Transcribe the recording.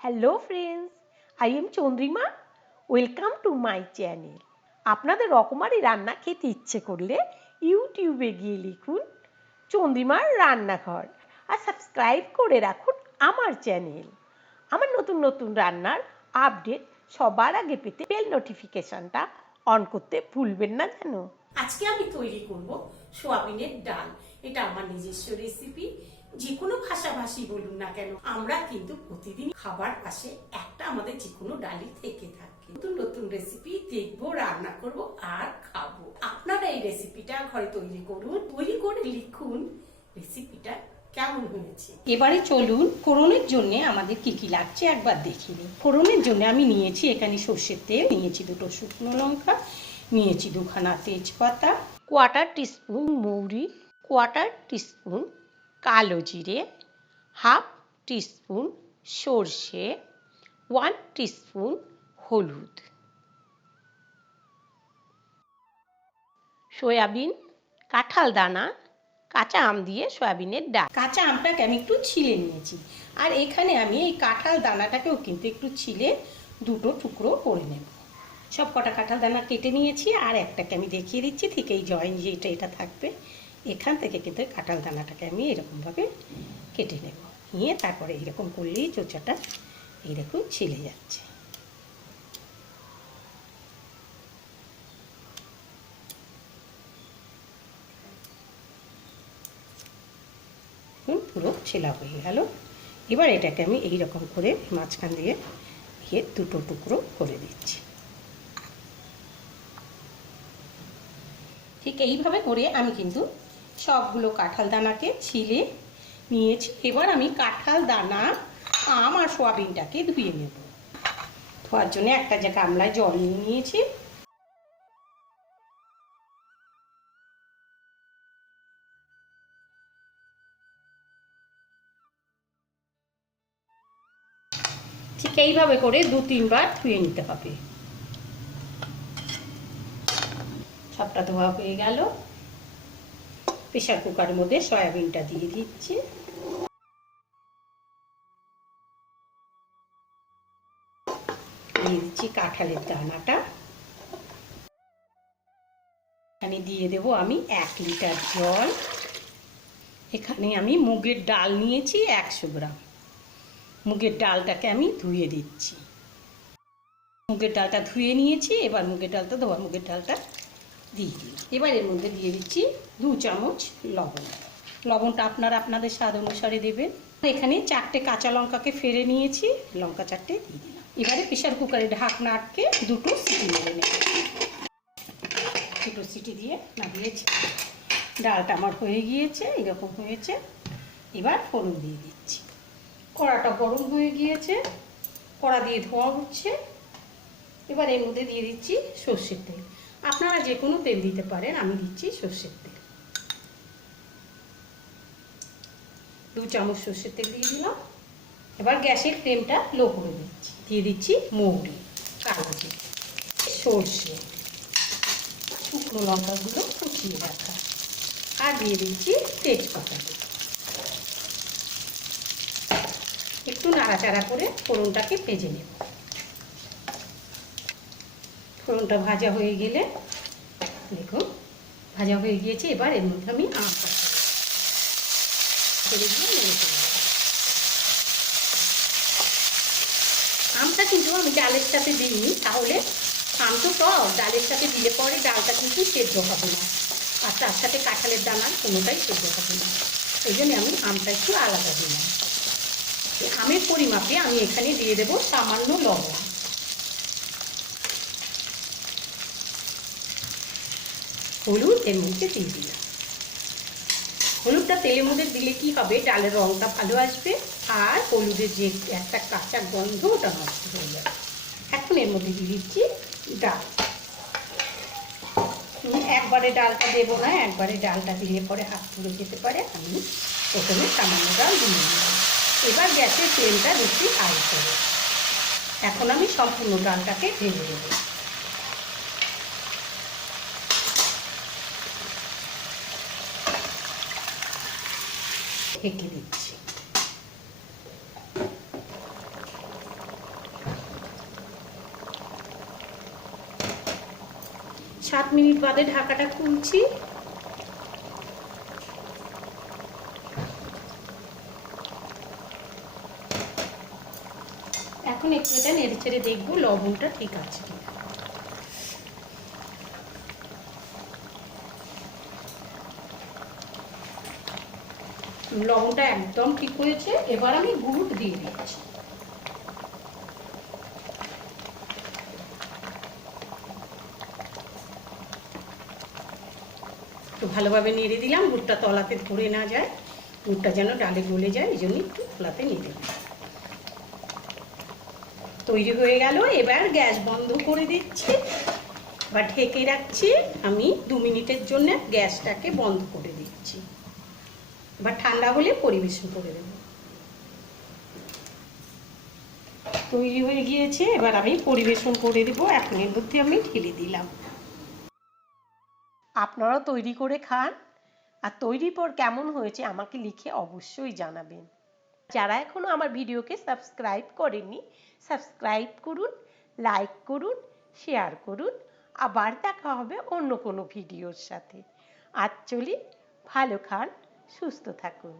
Hello friends, I am Chandrima. Welcome to my channel. আপনাদের রকমারি রান্না খেতে ইচ্ছে করলে ইউটিউবে গিয়ে লিখুন চন্দ্রিমার রান্নাঘর আর সাবস্ক্রাইব করে রাখুন আমার চ্যানেল। আমার নতুন নতুন রান্নার আপডেট সবার আগে পেতে বেল নোটিফিকেশনটা অন করতে ভুলবেন না যেন। আজকে আমি তৈরি করব সোয়াবিনের ডাল। এটা আমার নিজস্ব রেসিপি। যে কোনো ভাষাভাষী বলুন না কেন, আমরা কিন্তু প্রতিদিন খাবার পাশে একটা আমাদের যে কোনো ডালই থেকে থাকে। নতুন নতুন রেসিপি দেখবো, রান্না করব আর খাবো। আপনারা এই রেসিপিটা ঘরে তৈরি করুন, তৈরি করে লিখুন রেসিপিটা কেমন হয়েছে। এবারে চলুন ফোড়নের জন্য আমাদের কি কি লাগছে একবার দেখে নিই। ফোড়নের জন্য আমি নিয়েছি এখানে সর্ষের তেল, নিয়েছি 2টো শুকনো লঙ্কা, নিয়েছি 2খানা তেজপাতা, 1/4 টিস্পুন মৌরি, 1/4 টিস্পুন কালো জিরে, 1/2 টিস্পুন সর্ষে, 1 টিস্পুন হলুদ, সয়াবিন, কাঁঠাল দানা, কাঁচা আম দিয়ে সয়াবিনের ডাল। কাঁচা আমটাকে আমি একটু ছিলে নিয়েছি, আর এখানে আমি এই কাঁঠাল দানাটাকেও কিন্তু একটু ছিলে 2টো টুকরো করে নেব। সব কটা কাঁঠাল দানা কেটে নিয়েছি, আর একটাকে আমি দেখিয়ে দিচ্ছি ঠিক এই জয়েন যেটা এটা থাকবে এখান থেকে কিন্তু কাঁঠাল দানাটাকে আমি এরকমভাবে কেটে নেব। নিয়ে তারপরে এইরকম করলেই চোচাটা এইরকম ছিলে যাচ্ছে। পুরো ছেলা হয়ে গেল। এবার এটাকে আমি এইরকম করে মাঝখান দিয়ে 2টো টুকরো করে দিচ্ছি। ঠিক এইভাবে করে আমি কিন্তু সবগুলো কাঁঠাল দানাকে ছিলে নিয়েছি। এবার আমি কাঁঠাল দানা, আম আর সোয়াবিনটাকে ধুয়ে নেব। ধোয়ার জন্য একটা যে গামলায় জল নিয়ে নিয়েছি। ঠিক এইভাবে করে 2-3 বার ধুয়ে নিতে হবে। সবটা ধোয়া হয়ে গেল। প্রেসার কুকারের মধ্যে সয়াবিনটা দিয়ে দিচ্ছি। দিয়ে দিচ্ছি কাঁঠালের দানাটা। এখানে দিয়ে দেব আমি 1 লিটার জল। এখানে আমি মুগের ডাল নিয়েছি 100 গ্রাম। মুগের ডালটাকে আমি ধুয়ে দিচ্ছি। মুগের ডালটা ধুয়ে নিয়েছি। এবার মুগের ডালটা, ধোয়া মুগের ডালটা দিয়ে দিলাম। এবার এর মধ্যে দিয়ে দিচ্ছি 2 চামচ লবণ। লবণটা আপনারা আপনাদের স্বাদ অনুসারে দেবেন। এখানে 4টে কাঁচা লঙ্কাকে ফেলে নিয়েছি, লঙ্কা 4টে দিয়ে দিলাম। এবারে প্রেসার কুকারে ঢাকনা আটকে 2টো সিটি মেরে নেব। 2টো সিটি দিয়ে নামিয়েছি। ডালটা আমার হয়ে গিয়েছে, এরকম হয়েছে। এবার ফোড়ন দিয়ে দিচ্ছি। কড়াটা গরম হয়ে গিয়েছে, কড়া দিয়ে ধোয়া হচ্ছে। এবার এর মধ্যে দিয়ে দিচ্ছি সর্ষের তেল। আপনারা যে কোনো তেল দিতে পারেন, আমি দিচ্ছি সর্ষের তেল। 2 চামচ সর্ষের তেল দিয়ে দিলাম। এবার গ্যাসের ফ্লেমটা লো করে দিচ্ছি। দিয়ে দিচ্ছি মৌরি, কালো জিরে, সর্ষে, শুকনো লঙ্কাগুলো কুচিয়ে রাখা, আর দিয়ে দিচ্ছি তেজপাতা। একটু নাড়াচাড়া করে ফোড়নটাকে ভেজে নেব। ফোড়নটা ভাজা হয়ে গেলে, দেখুন ভাজা হয়ে গিয়েছে। এবার এর মধ্যে আমি আমটা ছেড়ে দিয়ে নেড়ে ফেলব। আমটা কিন্তু আমি ডালের সাথে দিইনি, তাহলে আম তো টক, ডালের সাথে দিলে পরে ডালটা কিন্তু সেদ্ধ হবে না, আর তার সাথে কাঁঠালের দানা কোনোটাই সেদ্ধ হবে না। এই জন্য আমি আমটা একটু আলাদা দিলাম। আমের পরিমাপে আমি এখানে দিয়ে দেবো সামান্য লবণ। হলুদ এর মধ্যে দিয়ে দিলাম। হলুদটা তেলের মধ্যে দিলে কি হবে, ডালের রঙটা ভালো আসবে, আর হলুদের যে একটা কাঁচা গন্ধ ওটা নষ্ট হয়ে যাবে। এখন এর মধ্যে দিয়ে দিচ্ছি ডাল। একবারে ডালটা দেবো না, একবারে ডালটা দিলে পরে হাত পুড়ে যেতে পারে। আমি প্রথমে সামান্য ডাল দিয়ে দিলাম। এবার গ্যাসের ফ্লেমটা বেশি হাই করব। এখন আমি সম্পূর্ণ ডালটাকে ভেজে দেব। ঢেকে দিচ্ছি। 7 মিনিট বাদে ঢাকাটা খুলছি। এখন একটু এটা নেড়ে চেড়ে দেখবো লবণটা ঠিক আছে কিনা। লবণটা একদম ঠিক হয়েছে। এবার আমি গুড় দিয়ে দিচ্ছি। তো ভালোভাবে নেড়ে দিলাম, গুড়টা তলাতে ধরে না যায়, গুড়টা যেন ডালে গলে যায়, এই জন্য একটু তলাতে নেড়ে দিলাম। তৈরি হয়ে গেল। এবার গ্যাস বন্ধ করে দিচ্ছি বা ঢেকে রাখছি। আমি 2 মিনিটের জন্য গ্যাসটাকে বন্ধ করে দিচ্ছি। বা ঠান্ডা হলে পরিবেশন করে দেব। তৈরি হয়ে গিয়েছে, এবার আমি পরিবেশন করে দেবো। এখন এর মধ্যে আমি ঢেলে দিলাম। আপনারা তৈরি করে খান, আর তৈরির পর কেমন হয়েছে আমাকে লিখে অবশ্যই জানাবেন। যারা এখনো আমার ভিডিওকে সাবস্ক্রাইব করেননি, সাবস্ক্রাইব করুন, লাইক করুন, শেয়ার করুন। আবার দেখা হবে অন্য কোনো ভিডিওর সাথে। আজ চলি, ভালো খান, সুস্থ থাকুন।